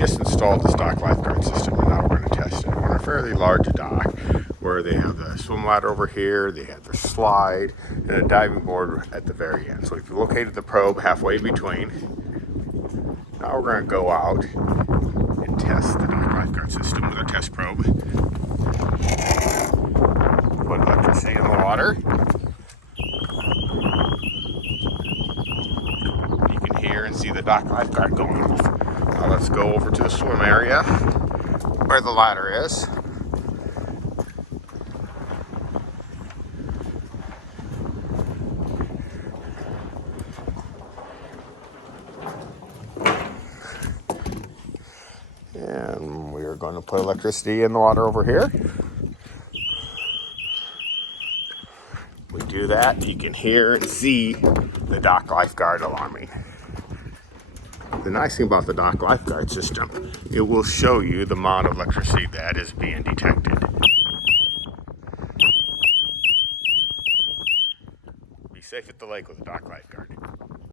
just installed this dock lifeguard system, and now we're going to test it on a fairly large dock where they have the swim ladder over here, they have the slide, and a diving board at the very end. So we've located the probe halfway between. Now we're going to go out and test the dock lifeguard system with our test probe. Put electricity in the water. You can hear and see the dock lifeguard going off. Now let's go over to the swim area where the ladder is. And we are going to put electricity in the water over here. We do that, you can hear and see the dock lifeguard alarming. The nice thing about the dock lifeguard system, it will show you the amount of electricity that is being detected. Be safe at the lake with a dock lifeguard.